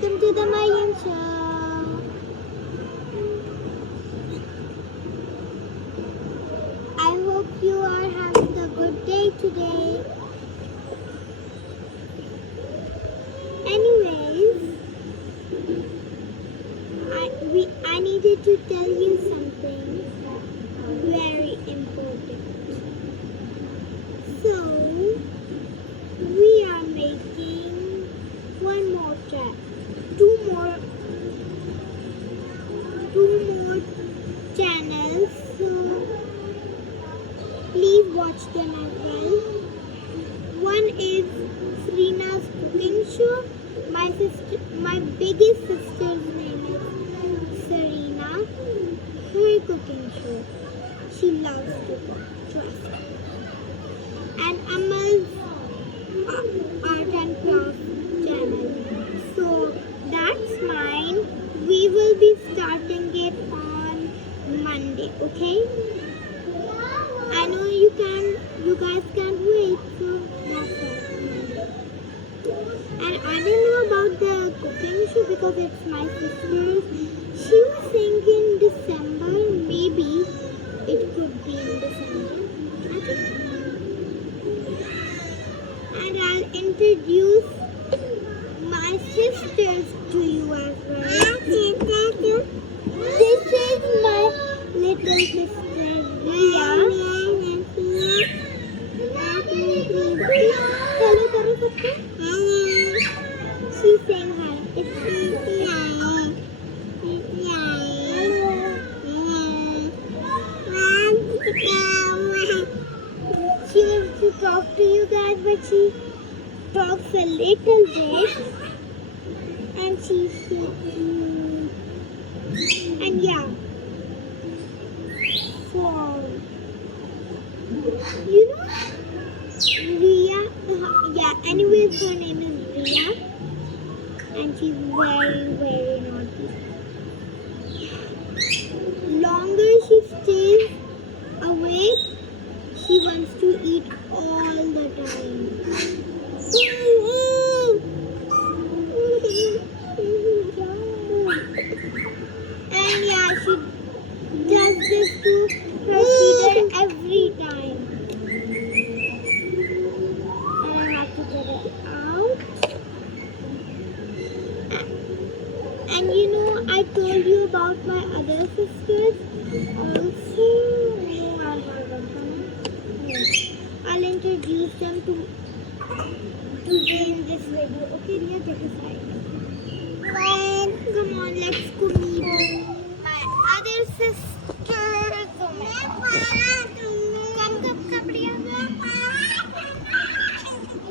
welcome to the Mayan Show. I hope you are having a good day today. Anyways, I needed to tell you something very important. So, we are making one more track, two more channels. So, please watch them as well. One is Serena's cooking show. My biggest sister's name is Serena. Her cooking show. She loves to cook. Trust me. And Amal's art and craft channel. So that's mine. We will be starting it on Monday. Okay? I know you guys can't wait. So that's it. And I don't know about the cooking show because it's my sister's. She was thinking December, maybe it could be in December. I don't know. And I'll introduce my sisters to you as well. This is my little sister, Ria. Hello, Karo Sappa. She's saying hi. It's She wants to talk to you guys, but she talks a little bit. And she's so cute. And yeah. So, you know, Ria, anyways, her name is Ria. And she's very, very naughty. Longer she stays awake, she wants to eat all the time. And yeah, she does this to her feeder every time. And I have to get it out. And you know, I told you about my other sisters also. No, I haven't. I'll introduce them today in this video. Okay, Ria, get aside. Come on, let's go meet my other sisters. Come, Ria.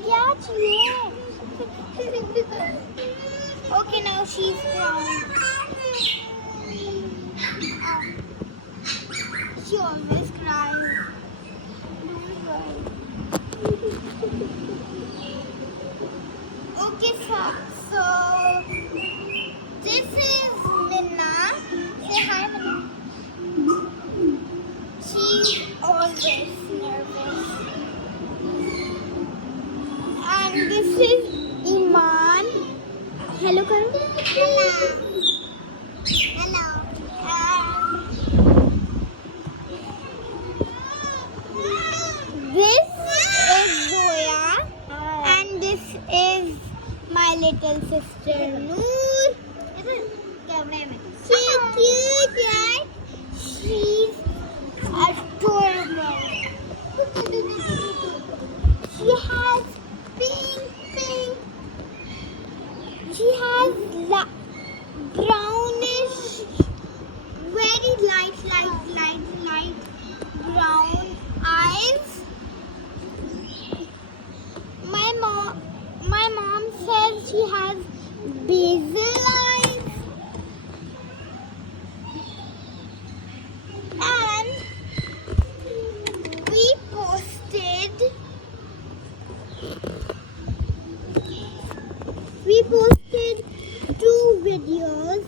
क्या चाहिए? Okay, now she's crying. She always cries. Okay, so this is Minna. Say hi, Minna. She's always nervous. And this is Iman. Hello, Karan. Hello. Hello. This is Zoya. And this is my little sister Noor. She's cute, right? She's adorable. She has pink. She has brownish, very light brown eyes. My mom says she has basil eyes. And we posted 2 videos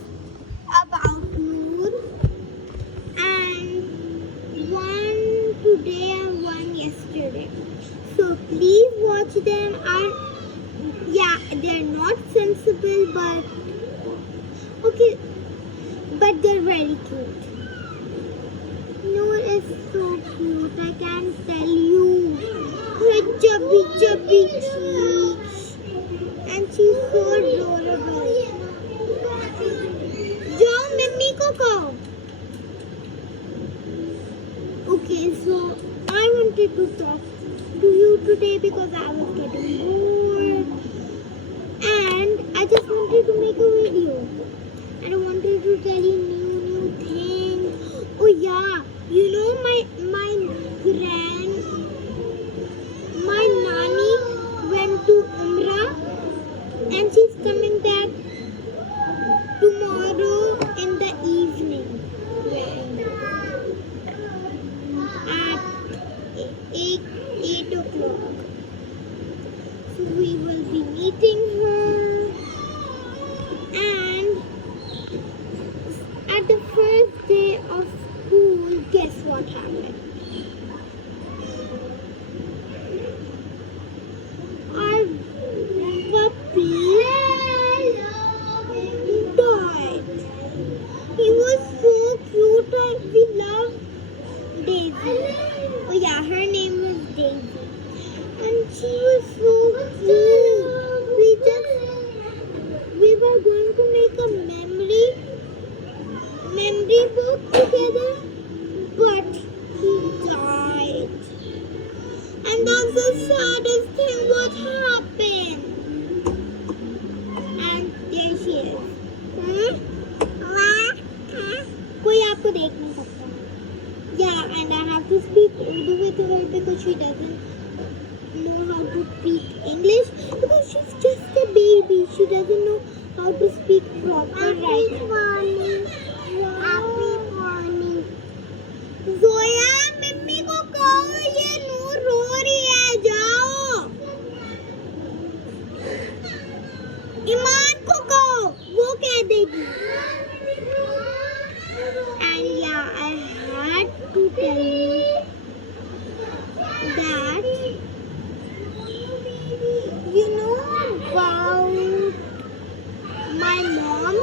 about Noor, and one today and one yesterday. So please watch them. They're not sensible, but Okay, but they're very cute. Noor is so cute, I can't tell you. Her chubby, chubby cheeks. And she's so adorable. जाओ mummy को कहो. Okay, so I wanted to talk to you today because I was getting bored. And I just wanted to make a video. And I wanted to tell you new things. Oh yeah, you know my nanny went to Umrah and she's coming back tomorrow in the evening at 8 o'clock. So we will be meeting her. And at the first day of school, guess what happened? Our puppy died. He was so cute. We loved Daisy. Oh yeah, her name was Daisy. And she was so cute. We were going to make a memory book together, but he died. And that's the saddest thing what happened. And there she is. कोई आपको देख नहीं सकता. Yeah, and I have to speak Urdu with her because she doesn't know how to speak English because she's just a baby. She doesn't know how to speak proper right now. Happy morning. Zoya, mummy को कहो ये नूर रो रही है, जाओ. ईमान को कहो, वो कह देगी. And yeah, I had to tell you that you know about my mom,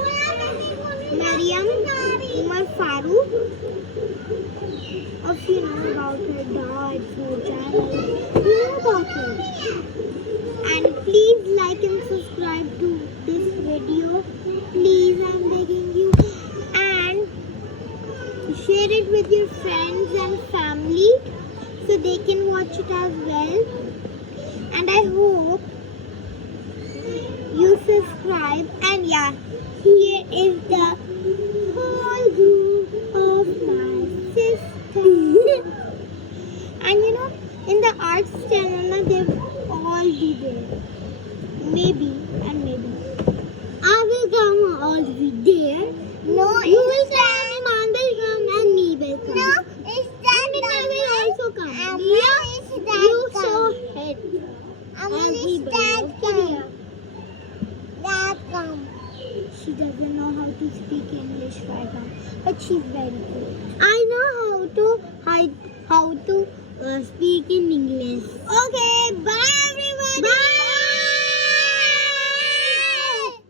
Maryam Umar Farooq. If you know about her dad, her channel, you know about her. And please like and subscribe to this video. Please, I'm begging you. And share it with your friends and family so they can watch it as well. And I hope you subscribe. And yeah, here is the whole group of my sisters. And you know, in the arts channel, they'll all be there. Maybe and maybe. I will come all be there. No, you will come, Iman will come, and me will come. No, it's that I will also come. You saw it. She doesn't know how to speak English right now, but she's very good. I know how to speak in English. Okay, bye everyone. Bye.